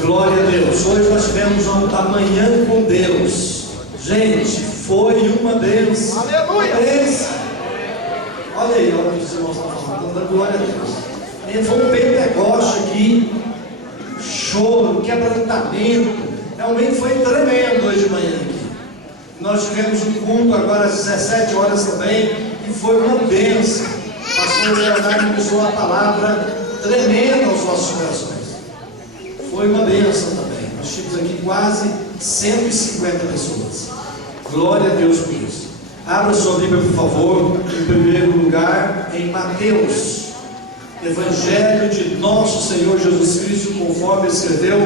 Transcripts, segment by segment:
Glória a Deus. Hoje nós tivemos uma manhã com Deus. Gente, foi uma bênção. Aleluia! Bênção. Olha aí, olha o que os irmãos estão falando. Estão dando glória a Deus. E foi um Pentecoste aqui. Choro, quebrantamento. Realmente foi tremendo hoje de manhã aqui. Nós tivemos um culto agora às 17 horas também. E foi uma bênção. O pastor Leonardo usou a palavra tremenda aos nossos corações. Foi uma bênção também. Nós tivemos aqui quase 150 pessoas. Glória a Deus por isso. Abra sua Bíblia, por favor, em primeiro lugar, em Mateus, Evangelho de nosso Senhor Jesus Cristo, conforme escreveu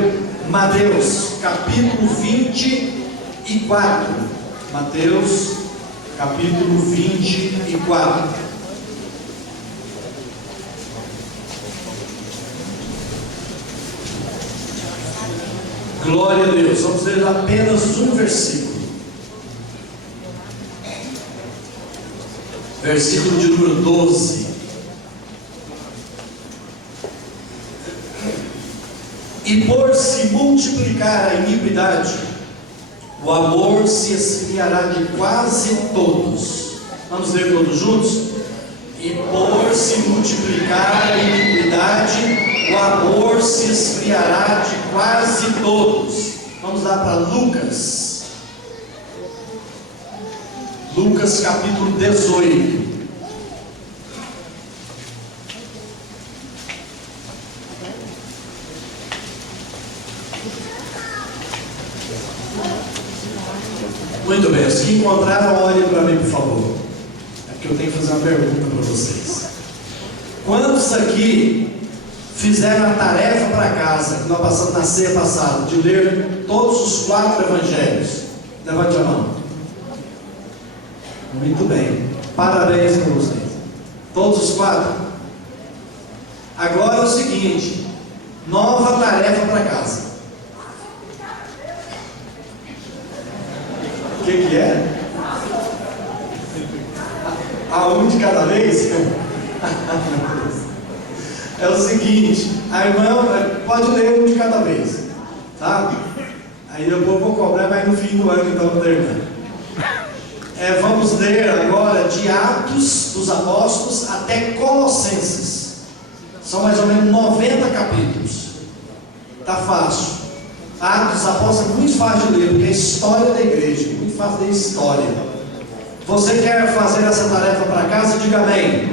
Mateus, capítulo 24. Mateus, capítulo 24. Glória a Deus. Vamos ler apenas um versículo. Versículo de número 12. E por se multiplicar a iniquidade, o amor se esfriará de quase todos. Vamos ler todos juntos? E por se multiplicar a iniquidade, o amor se esfriará de quase todos. Vamos lá para Lucas. Lucas capítulo 18. Muito bem, os que encontraram, olhem para mim, por favor. É porque eu tenho que fazer uma pergunta para vocês. Quantos aqui fizeram a tarefa para casa, que nós passamos na ceia passada, de ler todos os 4 evangelhos? Levante a mão. Muito bem, parabéns para vocês. Todos os 4. Agora é o seguinte: nova tarefa para casa. O que é? A um de cada vez? É o seguinte, a irmã pode ler um de cada vez, tá? Aí depois eu vou cobrar, mas no fim do ano então termina. Vamos ler agora de Atos dos Apóstolos até Colossenses. São mais ou menos 90 capítulos. Tá fácil. Atos dos Apóstolos é muito fácil de ler, porque é história da igreja, muito fácil de ler história. Você quer fazer essa tarefa para casa? Diga amém.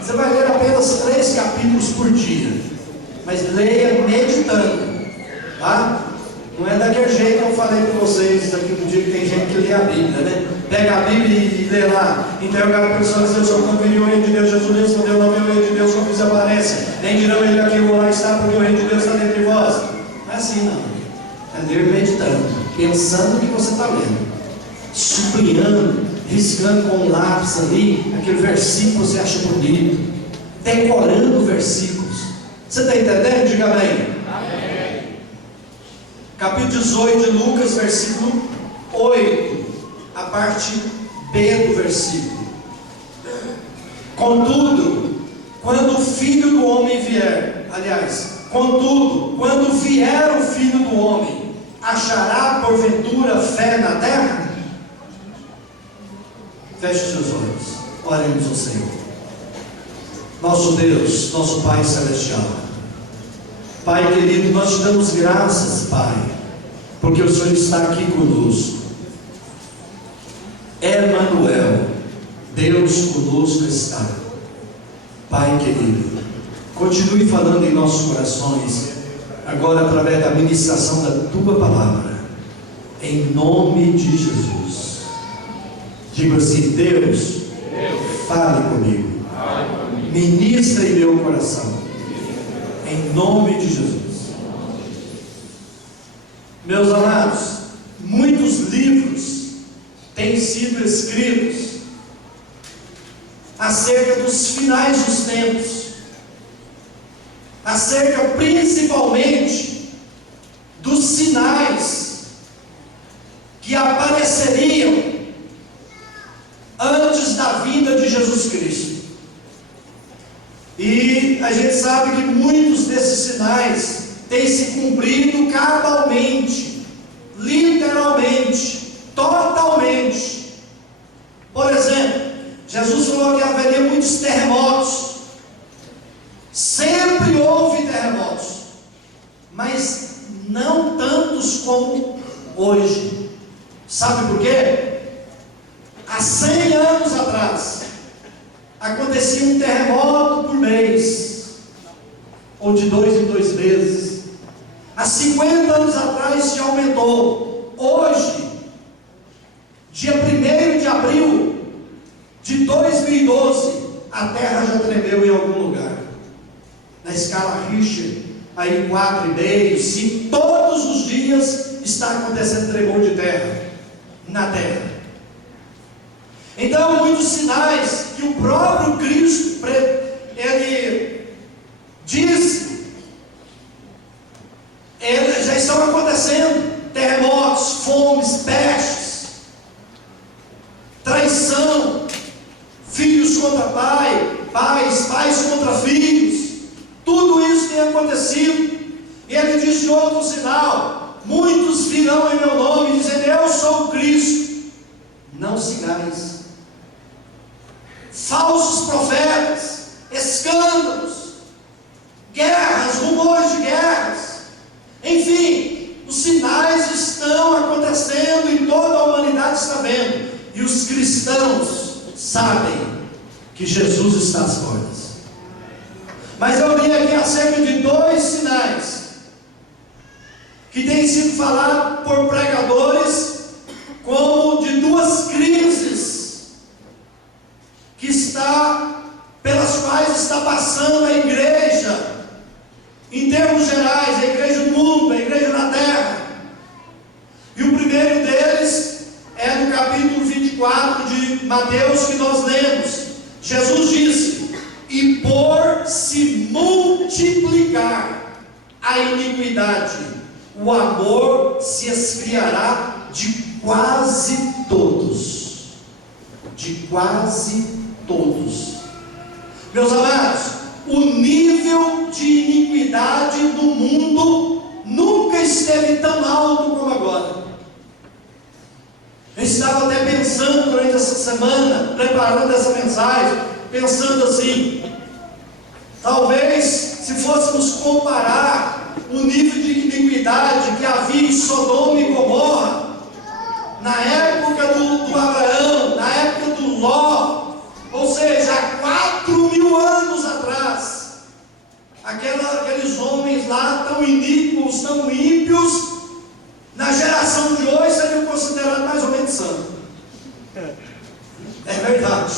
Você vai ler apenas 3 capítulos por dia, mas leia meditando, tá? Não é daquele jeito que eu falei para vocês daqui no dia que tem gente que lê a Bíblia, né? Pega a Bíblia e lê lá, interrogar a pessoa, dizer: o Senhor não viria o reino de Deus, Jesus respondeu: não veio o reino de Deus, como desaparece, nem dirão ele aqui ou lá está, porque o reino de Deus está dentro de vós. Não é assim, não. É ler meditando, pensando no que você está lendo, sublinhando, riscando com um lápis ali aquele versículo que você acha bonito, decorando versículos. Você está entendendo? Diga amém. Amém. Capítulo 18 de Lucas, versículo 8, a parte B do versículo. Contudo, quando o Filho do Homem vier, contudo, quando vier o Filho do Homem, achará porventura fé na terra? Feche os seus olhos, oremos ao Senhor. Nosso Deus, nosso Pai Celestial, Pai querido, nós te damos graças, Pai, porque o Senhor está aqui conosco. Emanuel, Deus conosco está. Pai querido, continue falando em nossos corações, agora através da ministração da Tua Palavra, em nome de Jesus. Digo assim: Deus, fale comigo, ministra em meu coração, em nome de Jesus. Meus amados, muitos livros têm sido escritos acerca dos finais dos tempos, acerca principalmente dos sinais que apareceriam antes da vinda de Jesus Cristo. E a gente sabe que muitos desses sinais tem se cumprido cabalmente, literalmente, totalmente. Por exemplo, Jesus falou que haveria muitos terremotos. Sempre houve terremotos, mas não tantos como hoje. Sabe por quê? Há 100 anos atrás acontecia um terremoto por mês, ou de 2 em 2 meses. Há 50 anos atrás se aumentou. Hoje, dia 1º de abril de 2012, a terra já tremeu em algum lugar. Na escala Richter, aí 4,5, 5, todos os dias está acontecendo tremor de terra na terra. Então, muitos sinais que o próprio Cristo, ele disse, já estão acontecendo: terremotos, fomes, pestes, traição, filhos contra pais contra filhos. Tudo isso tem acontecido. E ele disse outro sinal: muitos virão em meu nome, dizendo: eu sou o Cristo. Não sigais. Falsos profetas, escândalos, guerras, rumores de guerras, enfim, os sinais estão acontecendo e toda a humanidade está vendo, e os cristãos sabem que Jesus está às portas. Mas eu li aqui acerca de 2 sinais que têm sido falados por pregadores como de 2 crises pelas quais está passando a igreja, em termos gerais, a igreja do mundo, a igreja na terra. E o primeiro deles é no capítulo 24 de Mateus, que nós lemos. Jesus disse: e por se multiplicar a iniquidade, o amor se esfriará de quase todos. De quase todos. Meus amados, o nível de iniquidade no mundo nunca esteve tão alto como agora. Eu estava até pensando durante essa semana, preparando essa mensagem, pensando assim: talvez, se fôssemos comparar o nível de iniquidade que havia em Sodoma e Gomorra, na época do Abraão, na época do Ló, ou seja, há 4.000 anos atrás, aqueles homens lá tão iníquos, tão ímpios, na geração de hoje seriam considerados mais ou menos santos. É verdade,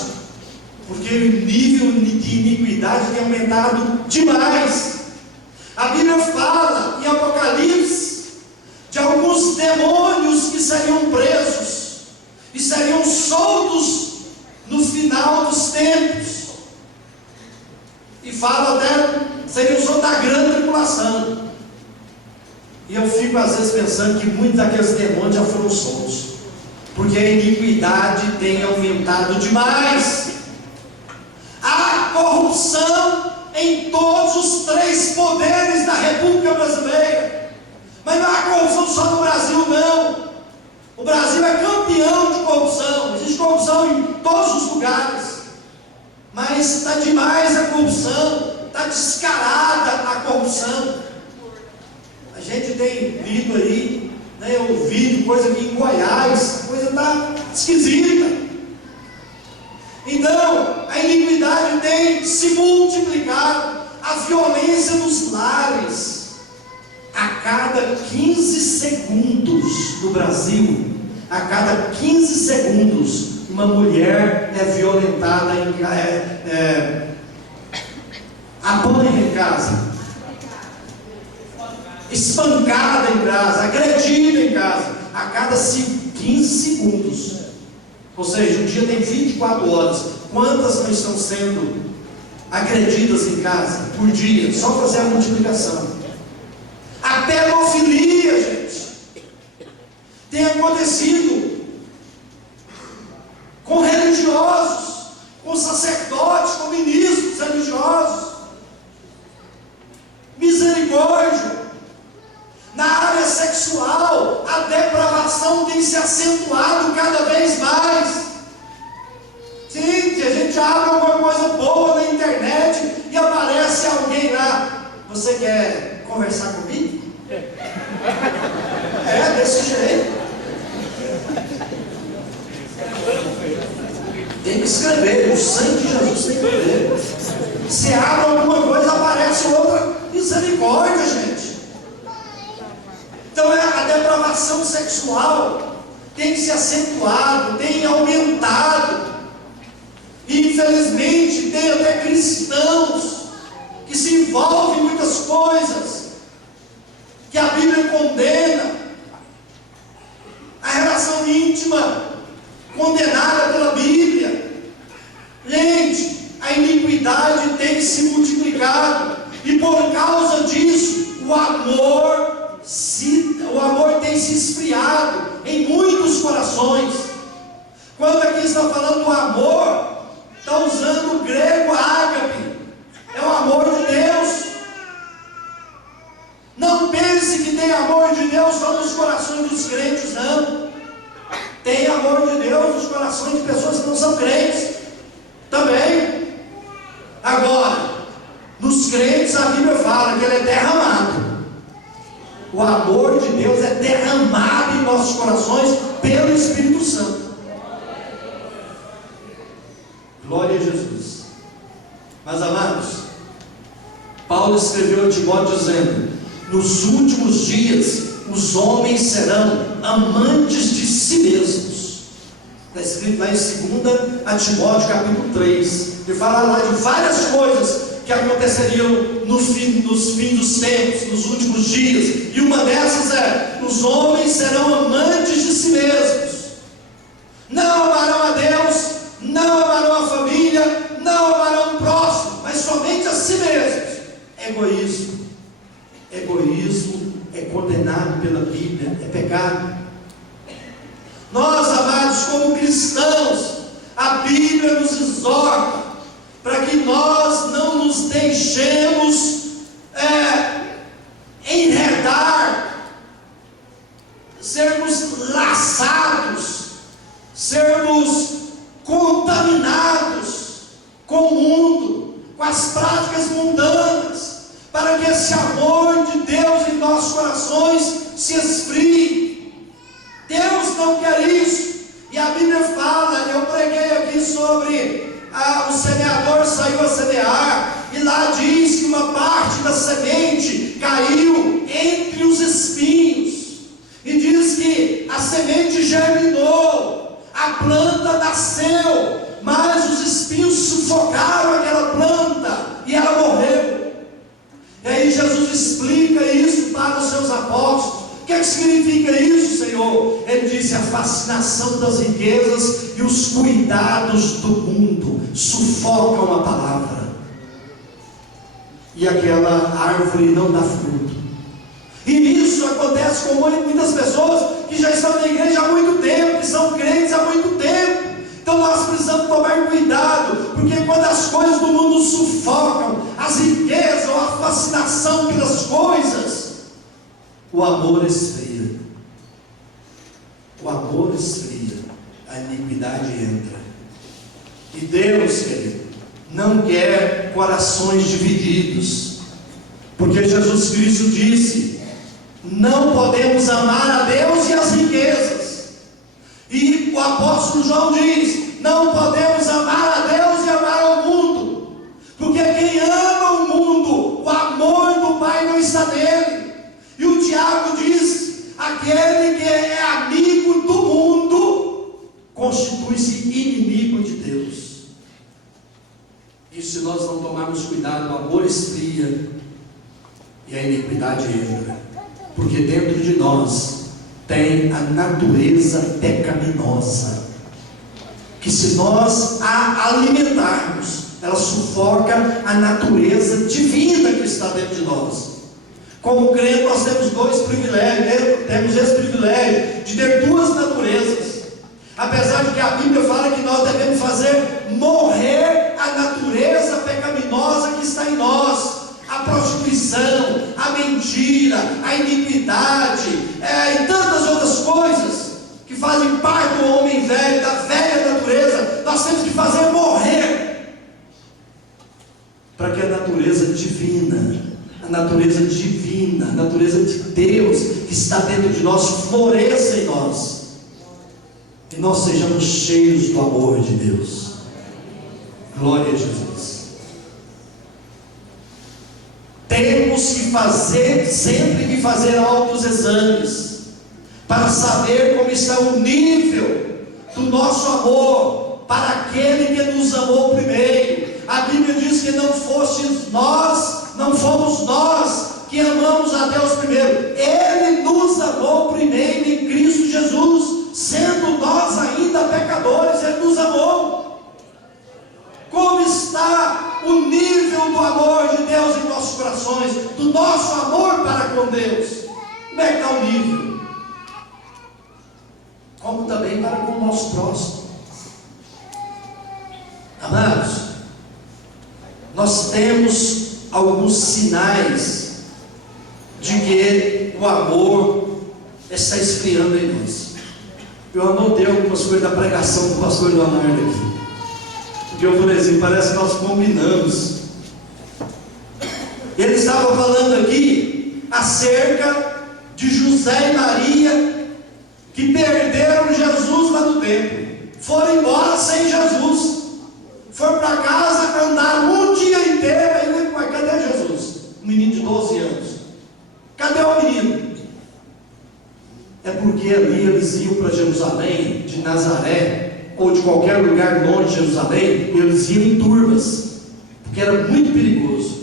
porque o nível de iniquidade tem aumentado demais. A Bíblia fala em Apocalipse de alguns demônios que seriam presos e seriam soltos no final dos tempos, e fala até seriam soltos da grande tribulação. E eu fico às vezes pensando que muitos daqueles demônios já foram soltos, porque a iniquidade tem aumentado demais. Há corrupção em todos os 3 poderes da República Brasileira, mas não há corrupção só no Brasil, não. O Brasil é campeão de corrupção, existe corrupção em todos os lugares, mas está demais a corrupção, está descarada a corrupção. A gente tem visto aí, ouvido coisa aqui em Goiás, a coisa está esquisita. Então, a iniquidade tem se multiplicado, a violência nos lares. A cada 15 segundos no Brasil, a cada 15 segundos, uma mulher é violentada, apanha em casa, espancada em casa, agredida em casa, a cada 15 segundos. Ou seja, um dia tem 24 horas. Quantas não estão sendo agredidas em casa por dia? Só fazer a multiplicação. A pedofilia, gente, tem acontecido com religiosos, com sacerdotes, com ministros religiosos. Misericórdia. sexual, a depravação tem se acentuado cada vez mais. Sim, a gente abre alguma coisa boa na internet e aparece alguém lá. Você quer conversar comigo? É, desse jeito. Tem que escrever, o sangue de Jesus tem que escrever. Se abre alguma coisa, aparece outra. Misericórdia, gente. Então a depravação sexual tem se acentuado, tem aumentado. E infelizmente tem até cristãos que se envolvem em muitas coisas que a Bíblia condena. A relação íntima condenada pela Bíblia. Gente, a iniquidade tem se multiplicado, e por causa disso o amor tem se esfriado em muitos corações. Quando aqui está falando do amor, está usando o grego ágape, é o amor de Deus. Não pense que tem amor de Deus só nos corações dos crentes, não. Tem amor de Deus nos corações de pessoas que não são crentes também. Agora, nos crentes a Bíblia fala que ele é derramado. O amor de Deus é derramado em nossos corações pelo Espírito Santo. Glória a Jesus. Mas amados, Paulo escreveu a Timóteo dizendo: nos últimos dias os homens serão amantes de si mesmos. Está escrito lá em 2 a Timóteo capítulo 3. Ele fala lá de várias coisas que aconteceriam nos fins dos tempos, nos últimos dias. E uma dessas é: os homens serão amantes de si mesmos. Não amarão a Deus, não amarão a família, não amarão o próximo, mas somente a si mesmos. Egoísmo. Egoísmo é condenado pela Bíblia, é pecado. Nós, amados, como cristãos, a Bíblia nos exorta para que nós não nos deixemos enredar, sermos laçados, sermos contaminados com o mundo, com as práticas mundanas, para que esse amor de Deus em nossos corações se esfrie. Deus não quer isso. E a Bíblia fala, eu preguei aqui sobre o semeador saiu a semear, e lá diz que uma parte da semente caiu entre os espinhos, e diz que a semente germinou, a planta nasceu, mas os espinhos sufocaram aquela planta e ela morreu. E aí Jesus explica isso para os seus apóstolos. O que significa isso, Senhor? Ele disse: a fascinação das riquezas e os cuidados do mundo sufocam a palavra, e aquela árvore não dá fruto. E isso acontece com muitas pessoas que já estão na igreja há muito tempo, que são crentes há muito tempo. Então nós precisamos tomar cuidado, porque quando as coisas do mundo sufocam, as riquezas ou a fascinação pelas coisas, o amor esfria. O amor esfria, a iniquidade entra. E Deus, querido, não quer corações divididos, porque Jesus Cristo disse: não podemos amar a Deus e as riquezas. E o apóstolo João diz: não podemos amar a Deus e amar ao mundo, porque quem ama o mundo, o amor do Pai não está nele. E o Tiago diz: aquele que é amigo do mundo constitui-se inimigo de Deus. E se nós não tomarmos cuidado, o amor esfria e a iniquidade entra, porque dentro de nós tem a natureza pecaminosa, que se nós a alimentarmos, ela sufoca a natureza divina que está dentro de nós. Como crente, nós temos dois privilégios, temos esse privilégio de ter duas naturezas. Apesar de que a Bíblia fala que nós devemos fazer morrer a natureza pecaminosa que está em nós. A prostituição, a mentira, a iniquidade, e tantas outras coisas que fazem parte do homem velho, da velha natureza, nós temos que fazer morrer, para que a natureza divina, a natureza de Deus que está dentro de nós, floresça em nós, e nós sejamos cheios do amor de Deus. Glória a Jesus. Temos que sempre fazer autoexames, para saber como está o nível do nosso amor para aquele que nos amou primeiro. A Bíblia diz que não fomos nós que amamos até os primeiros. Ele nos amou primeiro em Cristo Jesus, sendo nós ainda pecadores, Ele nos amou. Como está o nível do amor de Deus em nossos corações, do nosso amor para com Deus? Como é que está o nível? Como também para com o nosso próximo. Amados, nós temos alguns sinais de que o amor está esfriando em nós. Eu anotei algumas coisas da pregação do pastor Leonardo aqui, porque eu falei assim, parece que nós combinamos. Ele estava falando aqui acerca de José e Maria, que perderam Jesus lá no templo, foram embora sem Jesus, foram para casa, andaram um dia inteiro, e cadê Jesus? Um menino de 12 anos, cadê o menino? É porque ali eles iam para Jerusalém, de Nazaré, ou de qualquer lugar longe de Jerusalém, eles iam em turmas, porque era muito perigoso,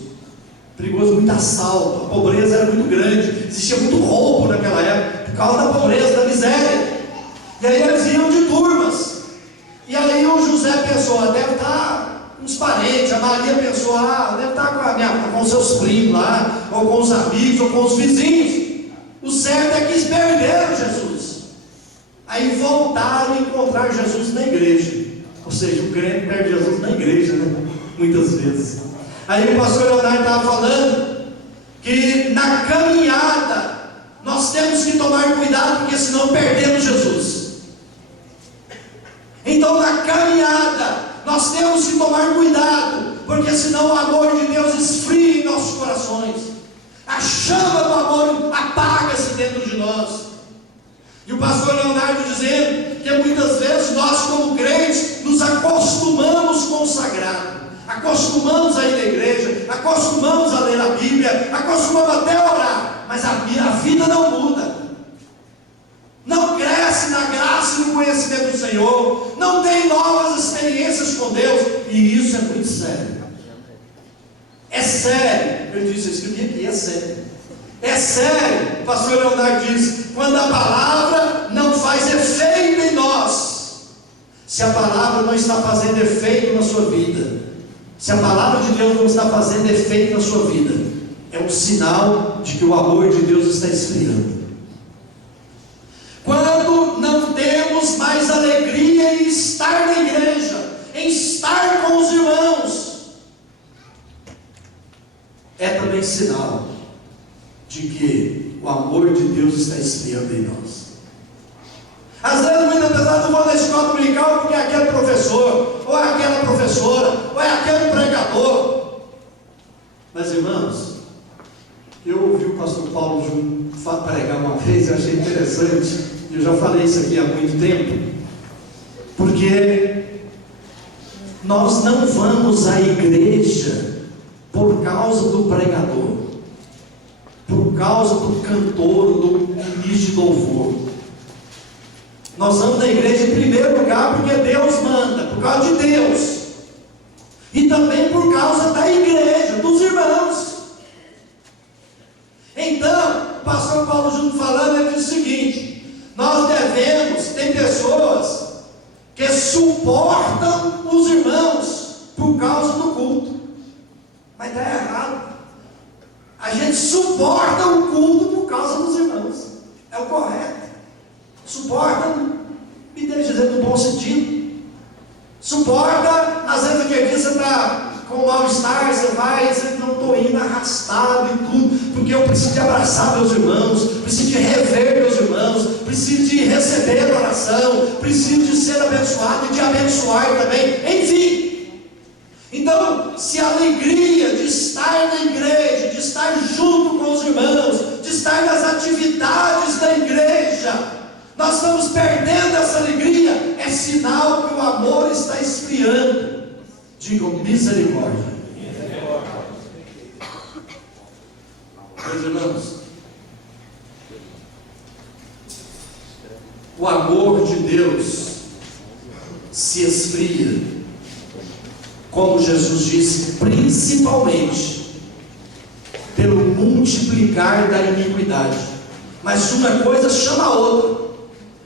muito assalto, a pobreza era muito grande, existia muito roubo naquela época, por causa da pobreza, da miséria, e aí eles iam de turmas, e aí o José pensou, deve estar uns parentes, a Maria pensou, deve estar com seus primos lá, ou com os amigos, ou com os vizinhos. O certo é que eles perderam Jesus, aí voltaram a encontrar Jesus na igreja. Ou seja, o crente perde Jesus na igreja, né? Muitas vezes. Aí o pastor Leonardo estava falando que na caminhada nós temos que tomar cuidado, porque senão perdemos Jesus. Então na caminhada nós temos que tomar cuidado, porque senão o amor de Deus esfria em nossos corações, a chama do amor apaga-se dentro de nós. E o pastor Leonardo dizendo que muitas vezes nós, como crentes, nos acostumamos com o sagrado, acostumamos a ir à igreja, acostumamos a ler a Bíblia, acostumamos até a orar, mas a vida não muda, não cresce na graça e no conhecimento do Senhor, não tem novas experiências com Deus, e isso é muito sério. É sério. Eu disse, eu escrevi aqui, é sério. É sério. O pastor Leonardo diz, quando a palavra não faz efeito em nós, se a palavra não está fazendo efeito na sua vida, se a palavra de Deus não está fazendo efeito na sua vida, é um sinal de que o amor de Deus está esfriando. Quando não temos mais alegria em estar na igreja, em estar com os irmãos, é também sinal de que o amor de Deus está esfriando em nós. Às vezes muitas pessoas não vão na escola dominical porque é aquele professor, ou é aquela professora, ou é aquele pregador. Mas irmãos, eu ouvi o pastor Paulo Júnior pregar uma vez, eu achei interessante, eu já falei isso aqui há muito tempo, porque nós não vamos à igreja por causa do pregador, por causa do cantor, do ministro de louvor. Nós vamos na igreja em primeiro lugar porque Deus manda, por causa de Deus, e também por causa da igreja, dos irmãos. Então, o pastor Paulo Júnior falando, ele diz o seguinte: nós devemos, tem pessoas que suportam os irmãos por causa do culto, mas está errado. A gente suporta o culto por causa dos irmãos, é o correto. Suporta, me deixa dizer no bom sentido. Suporta, às vezes aquele dia você está com mal-estar, você vai, você não estou indo arrastado e tudo, porque eu preciso de abraçar meus irmãos, preciso de rever meus irmãos, preciso de receber oração, preciso de ser abençoado e de abençoar também, enfim. Então, se a alegria de estar na igreja, de estar junto com os irmãos, de estar nas atividades da igreja, nós estamos perdendo essa alegria, é sinal que o amor está esfriando. Digam misericórdia. Meus irmãos, o amor de Deus se esfria, como Jesus disse, principalmente pelo multiplicar da iniquidade. Mas uma coisa chama a outra.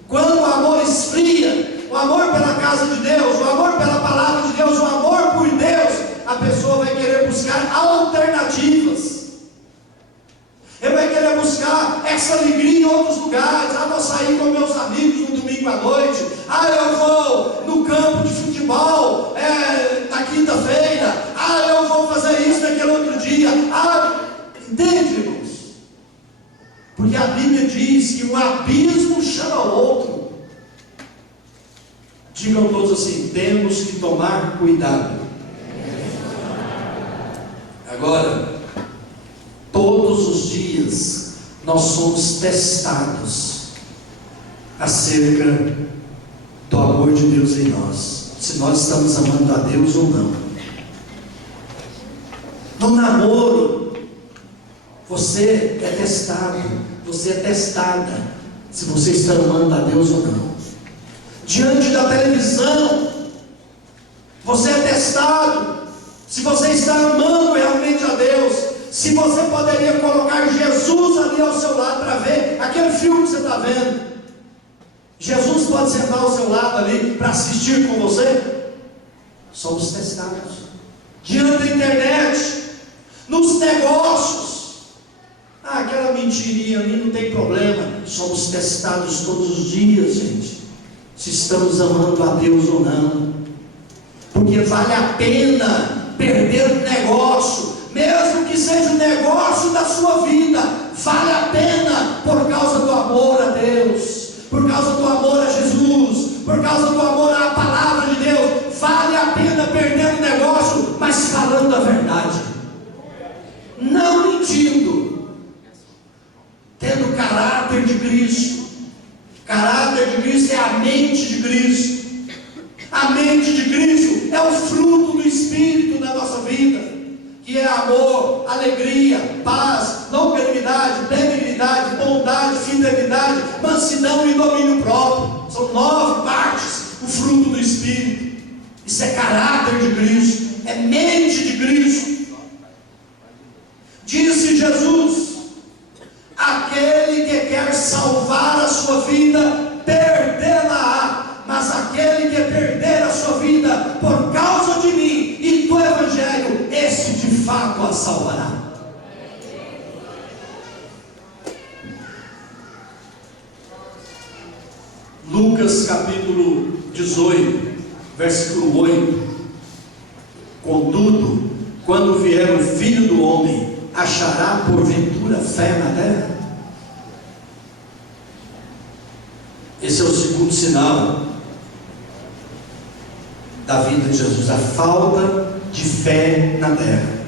Quando o amor esfria, o amor pela casa de Deus, o amor pela palavra de Deus, o amor por Deus, a pessoa vai querer buscar alternativas. Ele vai querer buscar essa alegria em outros lugares. Vou sair com meus amigos no domingo à noite. Eu vou no campo de futebol na quinta-feira. Eu vou fazer isso naquele outro dia. Entende, irmãos? Porque a Bíblia diz que um abismo chama o outro. Digam todos assim: temos que tomar cuidado. Agora, todos os dias nós somos testados acerca do amor de Deus em nós, se nós estamos amando a Deus ou não. No namoro, você é testado, você é testada, se você está amando a Deus ou não. Diante da televisão, você é testado, se você está amando realmente a Deus, se você poderia colocar Jesus ali ao seu lado para ver aquele filme que você está vendo. Jesus pode sentar ao seu lado ali para assistir com você? Somos testados. Diante da internet, nos negócios, aquela mentirinha ali não tem problema. Somos testados todos os dias, gente, se estamos amando a Deus ou não. Porque vale a pena perder o negócio, mesmo que seja o negócio da sua vida, vale a pena por causa do amor a Deus, por causa do amor a Jesus, por causa do amor à palavra de Deus. Vale a pena perder o negócio, mas falando a verdade, não mentindo, tendo caráter de Cristo. Caráter de Cristo é a mente de Cristo. A mente de Cristo é o fruto do Espírito na nossa vida, que é amor, alegria, paz, longanimidade, benignidade, bondade, fidelidade, mansidão e domínio próprio. São 9 partes, o fruto do Espírito. Isso é caráter de Cristo, é mente de Cristo. Disse Jesus: aquele que quer salvar a sua vida, perdê-la-á, mas aquele que perder a sua vida por causa de mim e do Evangelho, esse de fato a salvará. Lucas capítulo 18, versículo 8: contudo, quando vier o Filho do Homem, achará porventura fé na terra? Esse é o segundo sinal da vida de Jesus, a falta de fé na terra.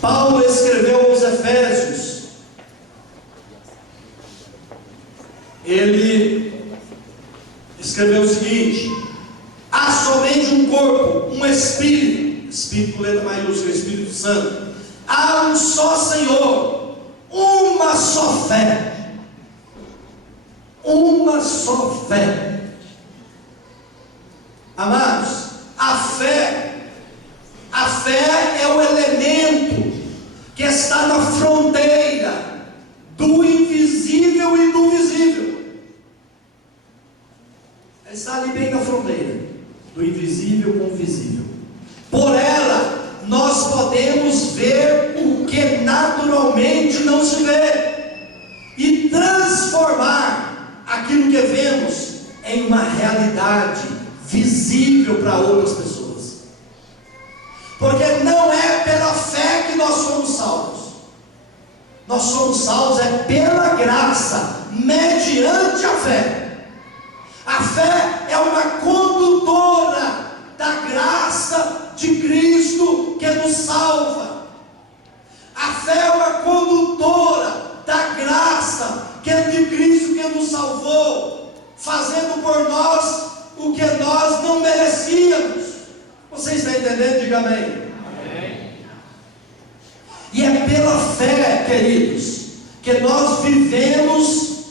Paulo escreveu aos Efésios, ele escreveu o seguinte: há somente um corpo, um Espírito, Espírito com letra maiúscula, Espírito Santo. Há um só Senhor, uma só fé, uma só fé. Amados, a fé é o elemento que está na fronteira do invisível e do visível. Ela está ali bem na fronteira do invisível com o visível. Por ela nós podemos ver o que naturalmente não se vê e transformar aquilo que vemos em uma realidade visível para outras pessoas. Porque não é pela fé que nós somos salvos. Nós somos salvos pela graça, mediante a fé. A fé é uma condutora da graça de Cristo que nos salva. A fé é uma condutora da graça que é de Cristo que nos salvou, fazendo por nós o que nós não merecíamos. Você está entendendo? Diga amém. E é pela fé, queridos, que nós vivemos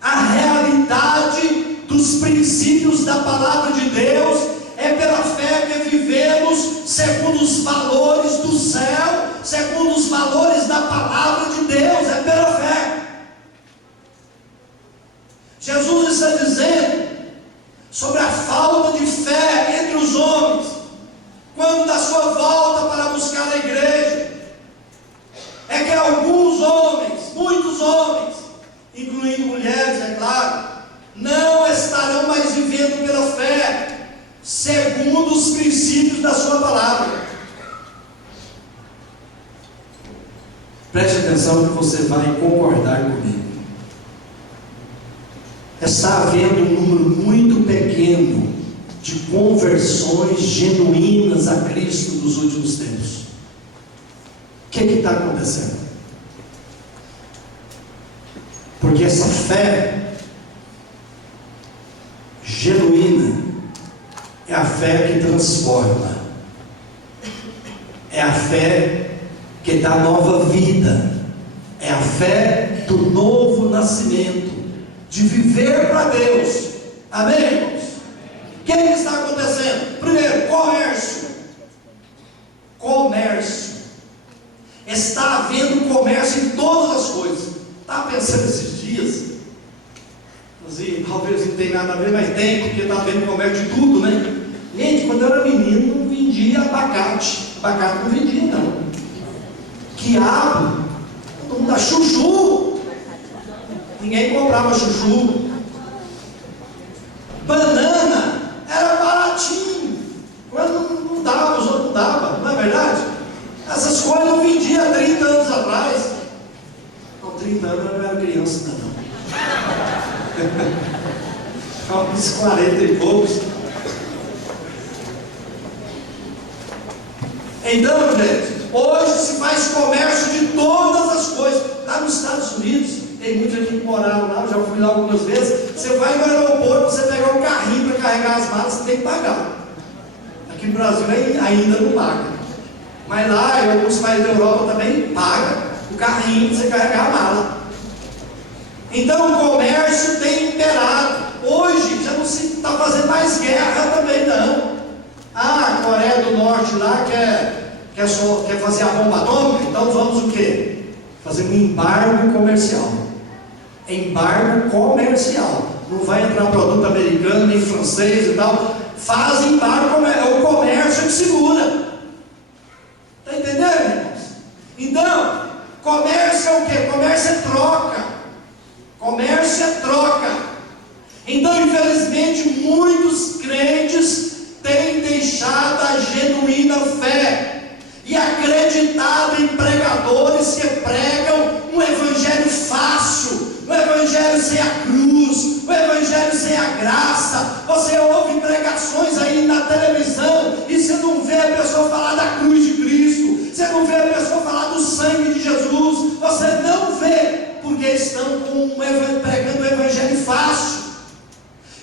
a realidade dos princípios da palavra de Deus. É pela fé que vivemos segundo os valores do céu, segundo os valores da palavra de Deus. É pela fé. Jesus está dizendo sobre a falta de fé entre os homens, quando da sua volta para buscar a igreja, é que alguns homens, muitos homens, incluindo mulheres, é claro, não estarão mais vivendo pela fé, segundo os princípios da sua palavra. Preste atenção que você vai concordar comigo. Está havendo um número muito pequeno de conversões genuínas a Cristo nos últimos tempos. O que está acontecendo? Porque essa fé genuína é a fé que transforma, é a fé que dá nova vida, é a fé do novo nascimento, de viver para Deus. Amém, irmãos? O que está acontecendo? Primeiro, comércio. Está havendo comércio em todas as coisas. Estava pensando esses dias, assim, talvez não tenha nada a ver, mas tem, porque está havendo comércio de tudo, né? Gente, quando eu era menino, não vendia abacate. Abacate não vendia, não. Quiabo, todo mundo dá chuchu. Ninguém comprava chuchu. Banana era baratinho. Quando não dava, os outros não davam, não é verdade? Essas coisas eu vendia há 30 anos atrás. Não, 30 anos eu não era criança ainda não. Uns 40 e poucos. Então, gente, hoje se faz comércio de todas as coisas. Lá nos Estados Unidos, tem muitos aqui que moraram lá, eu já fui lá algumas vezes. Você vai no aeroporto, você pegar um carrinho para carregar as malas, você tem que pagar. Aqui no Brasil ainda não paga. Mas lá, em alguns países da Europa também paga o carrinho para você carregar a mala. Então o comércio tem imperado. Hoje já não se está fazendo mais guerra também não. A Coreia do Norte lá quer fazer a bomba atômica, então vamos o quê? Fazer um embargo comercial. Embargo comercial. Não vai entrar produto americano, nem francês e tal. Faz embargo, é o comércio que segura. Está entendendo, irmãos? Então, comércio é o quê? Comércio é troca. Comércio é troca. Então, infelizmente, muitos crentes têm deixado a genuína fé e acreditado em pregadores que pregam um evangelho fácil, um evangelho sem a cruz, um evangelho sem a graça. Você ouve pregações aí na televisão e você não vê a pessoa falar da cruz de Cristo, você não vê a pessoa falar do sangue de Jesus, você não vê, porque estão pregando um evangelho fácil,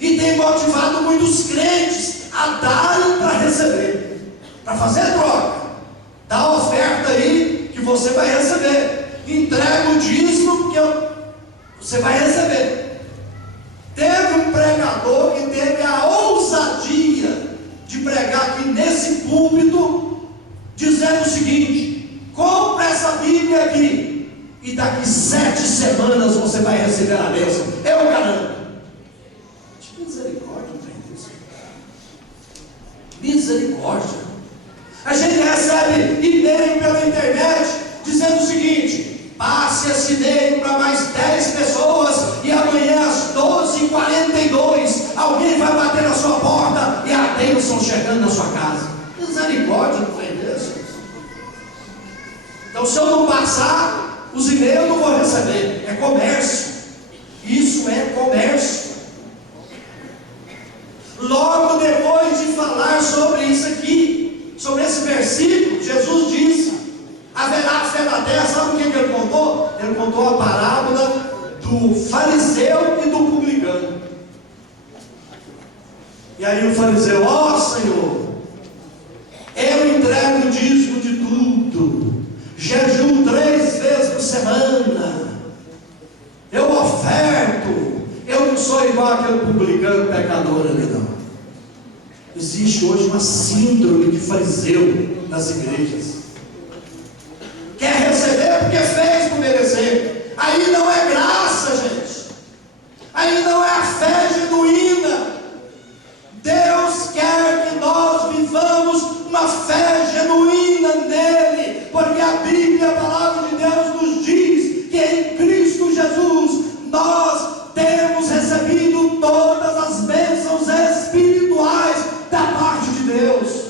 e tem motivado muitos crentes a darem para receber, para fazer troca. Dá a oferta aí que você vai receber, entrega o dízimo que você vai receber. Teve um pregador que teve a ousadia de pregar aqui nesse púlpito, dizendo o seguinte: compra essa Bíblia aqui, e daqui 7 semanas você vai receber a bênção, eu garanto. Misericórdia, misericórdia. A gente recebe e-mail pela internet dizendo o seguinte: passe esse e-mail para mais 10 pessoas e amanhã às 12h42 alguém vai bater na sua porta e a bênção chegando na sua casa. Misericórdia, não foi Deus. Então, se eu não passar, os e-mails eu não vou receber. É comércio. Isso é comércio. Logo depois de falar sobre isso aqui, sobre esse versículo, Jesus disse: haverá fé na terra. Sabe o que ele contou? Ele contou a parábola do fariseu e do publicano. E aí o fariseu: ó Senhor, eu entrego o dízimo de tudo, jejuo 3 vezes por semana, eu oferto, eu não sou igual aquele publicano pecador ali não. Existe hoje uma síndrome de fariseu nas igrejas. Quer receber porque fez por merecer. Aí não é graça, gente. Aí não é a fé genuína. Deus quer que nós vivamos uma fé genuína nele, porque a Bíblia, a palavra de Deus, nos diz que em Cristo Jesus nós temos recebido todas as bênçãos espirituais da parte de Deus.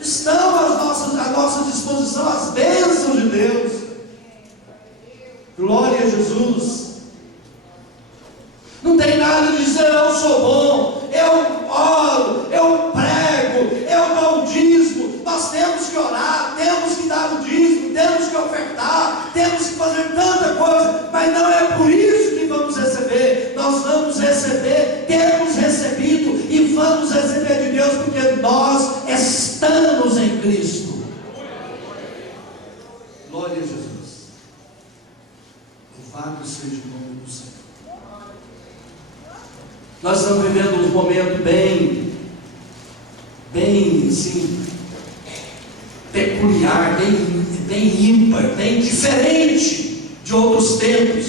Estão à nossa disposição as bênçãos de Deus. Glória a Jesus. Não tem nada de dizer: eu sou bom, eu oro, eu prego, eu dou o dízimo. Nós temos que orar, temos que dar o dízimo, temos que ofertar, temos que fazer tanta coisa, mas não é por isso que vamos receber. Nós vamos receber, temos recebido e vamos receber de Deus, porque nós estamos em Cristo. Glória a Jesus. Louvado seja o nome do Senhor. Nós estamos vivendo um momento bem assim, peculiar, bem ímpar, bem diferente de outros tempos,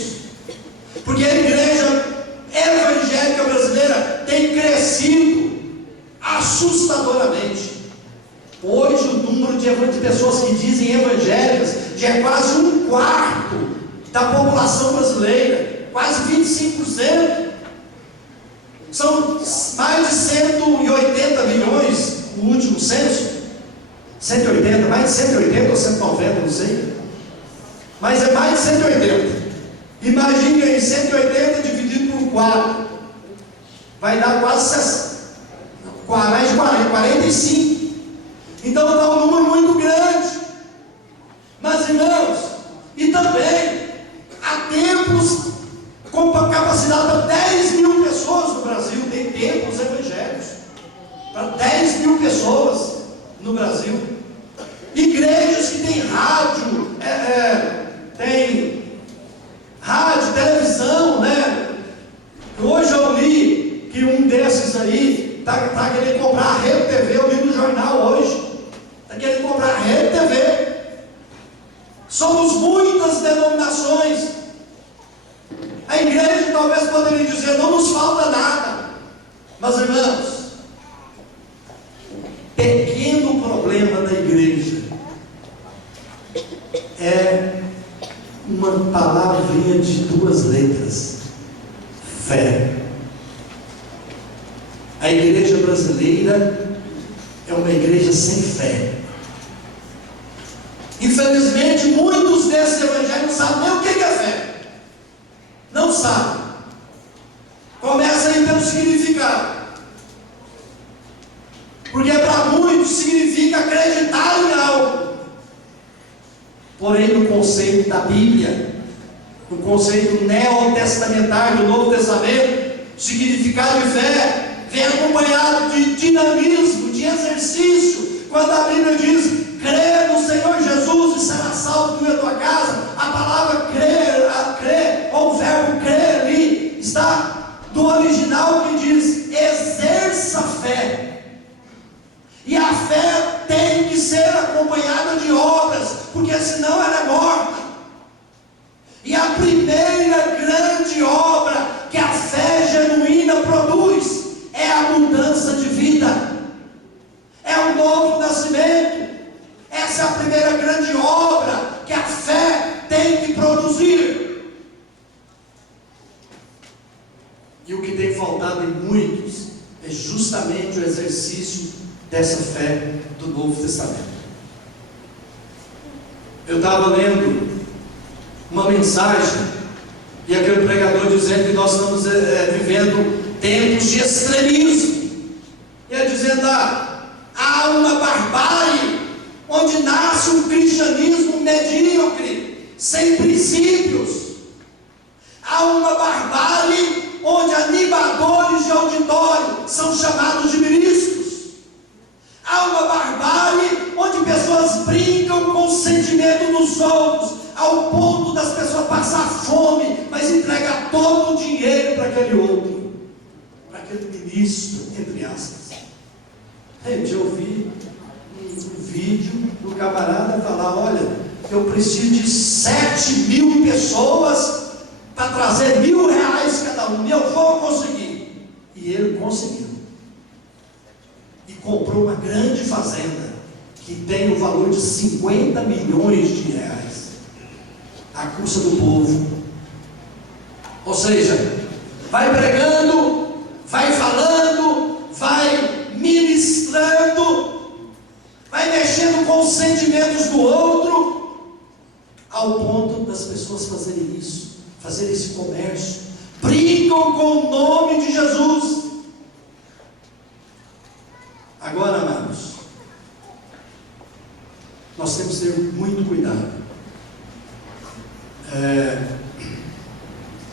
porque a igreja evangélica brasileira tem crescido assustadoramente. Hoje o número de pessoas que dizem evangélicas já é quase 1/4 da população brasileira, quase 25%. São mais de 180 milhões, o último censo. 180, mais de 180 ou 190, não sei. Mas é mais de 180. Imagine aí, 180 dividido por 4. Vai dar quase 60. Mais de 40, 45. Então dá um número muito grande. Mas irmãos, e também há templos com capacidade para 10 mil pessoas no Brasil. Tem templos evangélicos para 10 mil pessoas no Brasil. Igrejas que tem rádio, televisão, né? Hoje eu li que um desses aí está querendo comprar a Rede TV. Eu li no jornal hoje, está querendo comprar a Rede TV. Somos muitas denominações. A igreja talvez poderia dizer: não nos falta nada. Mas irmãos, pequeno problema da igreja é uma palavrinha de 2 letras: fé. A igreja brasileira é uma igreja sem fé. Infelizmente, muitos desses evangélicos não sabem nem o que é fé. Não sabem. Começa aí pelo significado. Porque para muitos significa acreditar em algo. Porém, no conceito da Bíblia, no conceito neotestamentário do Novo Testamento, o significado de fé vem acompanhado de dinamismo, de exercício. Quando a Bíblia diz: crê no Senhor Jesus e será salvo tu e a tua casa, a palavra crer, ou o verbo crer ali, está do original que diz: exerça fé. E a fé tem que ser acompanhada de obras, porque senão ela é morta. E a primeira grande obra que a fé genuína produz é a mudança de vida, é o novo nascimento. Essa é a primeira grande obra que a fé tem que produzir. E o que tem faltado em muitos é justamente o exercício dessa fé do Novo Testamento. Eu estava lendo uma mensagem e aquele pregador dizendo que nós estamos vivendo tempos de extremismo. E ele dizendo: há uma barbárie onde nasce um cristianismo medíocre, sem princípios. Há uma barbárie onde animadores de auditório são chamados de ministros. Há uma barbárie onde pessoas brincam com o sentimento dos outros, ao ponto das pessoas passar fome, mas entregar todo o dinheiro para aquele outro, para aquele ministro, entre aspas. Gente, eu vi um vídeo do camarada falar: olha, eu preciso de 7.000 pessoas para trazer R$1.000 cada um, e eu vou conseguir. E ele conseguiu. E comprou uma grande fazenda, que tem o valor de 50 milhões de reais, à custa do povo. Ou seja, vai pregando, vai falando, vai ministrando, vai mexendo com os sentimentos do outro, ao ponto das pessoas fazerem isso, fazerem esse comércio, brincam com o nome de Jesus. Agora, amados, nós temos que ter muito cuidado.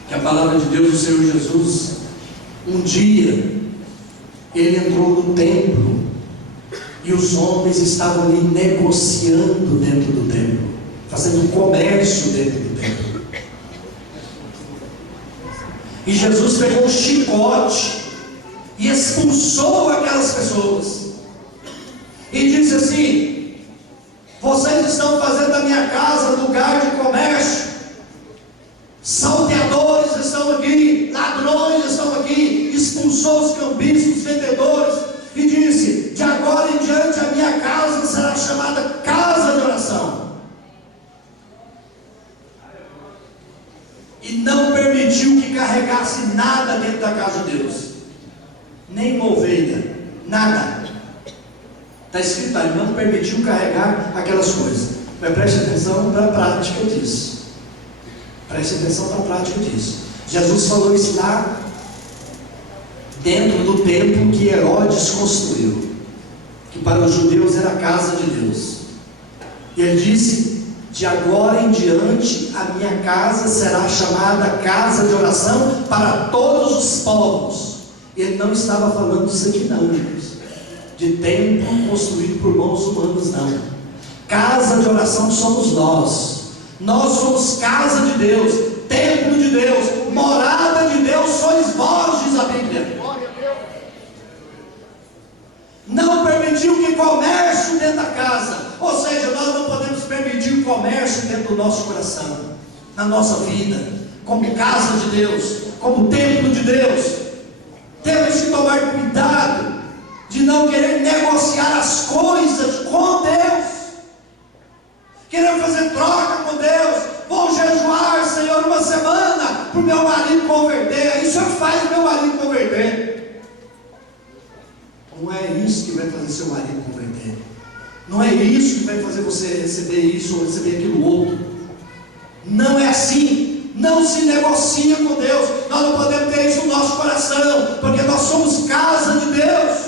Que a palavra de Deus, o Senhor Jesus, um dia, Ele entrou no templo, e os homens estavam ali negociando dentro do templo, fazendo comércio dentro do templo. E Jesus pegou um chicote e expulsou aquelas pessoas, e disse assim: vocês estão fazendo da minha casa lugar de comércio, salteadores estão aqui, ladrões estão aqui. Expulsou os cambistas, os vendedores, e disse: de agora em diante a minha casa será chamada casa de oração. E não permitiu que carregasse nada dentro da casa de Deus, nem uma ovelha, nada. Está escrito ali: não permitiu carregar aquelas coisas. Mas preste atenção para a prática disso. Preste atenção para a prática disso. Jesus falou isso lá dentro do templo que Herodes construiu, que para os judeus era a casa de Deus. E ele disse: de agora em diante a minha casa será chamada casa de oração para todos os povos. Ele não estava falando disso aqui não, irmãos, de templo construído por mãos humanas, não. Casa de oração somos nós. Nós somos casa de Deus, templo de Deus, morada de Deus sois vós, diz a Bíblia. Não permitiu que comércio dentro da casa, ou seja, nós não podemos permitir o comércio dentro do nosso coração, na nossa vida, como casa de Deus, como templo de Deus. Temos que tomar cuidado de não querer negociar as coisas com Deus, querer fazer troca com Deus. Vou jejuar, Senhor, uma semana para o meu marido converter. Aí o Senhor faz o meu marido converter. Não é isso que vai fazer seu marido converter. Não é isso que vai fazer você receber isso ou receber aquilo outro. Não é assim. Não se negocia com Deus. Nós não podemos ter isso no nosso coração, porque nós somos casa de Deus.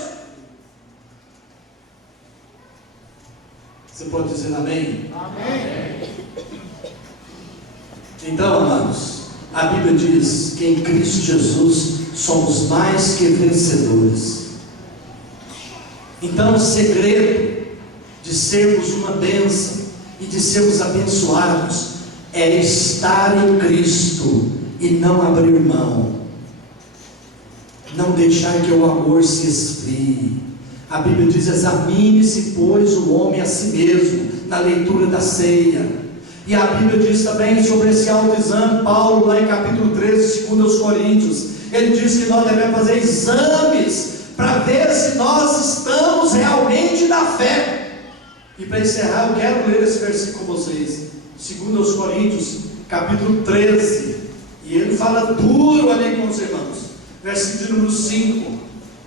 Você pode dizer amém? Amém. Então, amados, a Bíblia diz que em Cristo Jesus somos mais que vencedores. Então o segredo de sermos uma bênção e de sermos abençoados é estar em Cristo e não abrir mão, não deixar que o amor se esfrie. A Bíblia diz: examine-se, pois, o homem a si mesmo, na leitura da ceia. E a Bíblia diz também sobre esse autoexame. Paulo, lá em capítulo 13, 2 Coríntios, ele diz que nós devemos fazer exames para ver se nós estamos realmente na fé. E para encerrar, eu quero ler esse versículo com vocês, 2 Coríntios, capítulo 13, e ele fala duro ali com os irmãos, versículo de número 5,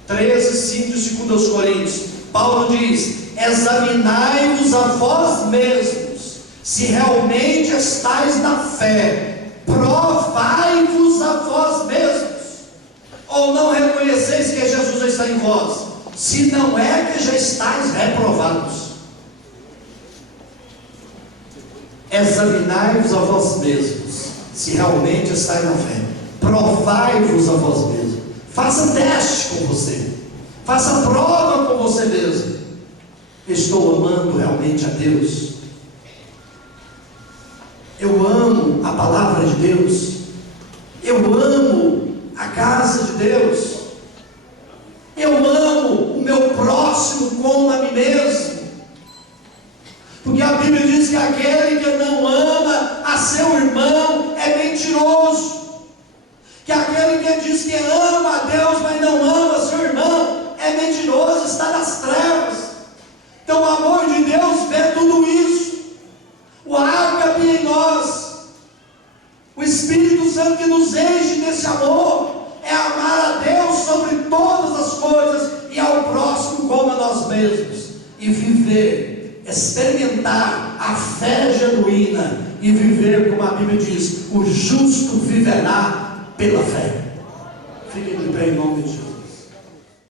13, 5 de 2 Coríntios. Paulo diz: examinai-vos a vós mesmos, se realmente estáis na fé, provai-vos a vós mesmos. Ou não reconheceis que Jesus já está em vós? Se não é que já estáis reprovados. Examinai-vos a vós mesmos, se realmente estáis na fé. Provai-vos a vós mesmos. Faça teste com você. Faça prova com você mesmo. Estou amando realmente a Deus? Eu amo a palavra de Deus? Eu amo a casa de Deus? Eu amo o meu próximo como a mim mesmo? Porque a Bíblia diz que aquele que não ama a seu irmão é mentiroso. Que aquele que diz que ama a Deus, mas não ama seu irmão, é mentiroso, está nas trevas. Então o amor de Deus vê tudo isso. O ágape em nós, o Espírito Santo que nos enche desse amor, é amar a Deus sobre todas as coisas e ao próximo como a nós mesmos, e viver, experimentar a fé genuína, e viver como a Bíblia diz: o justo viverá pela fé. Fiquem de pé em nome de Jesus.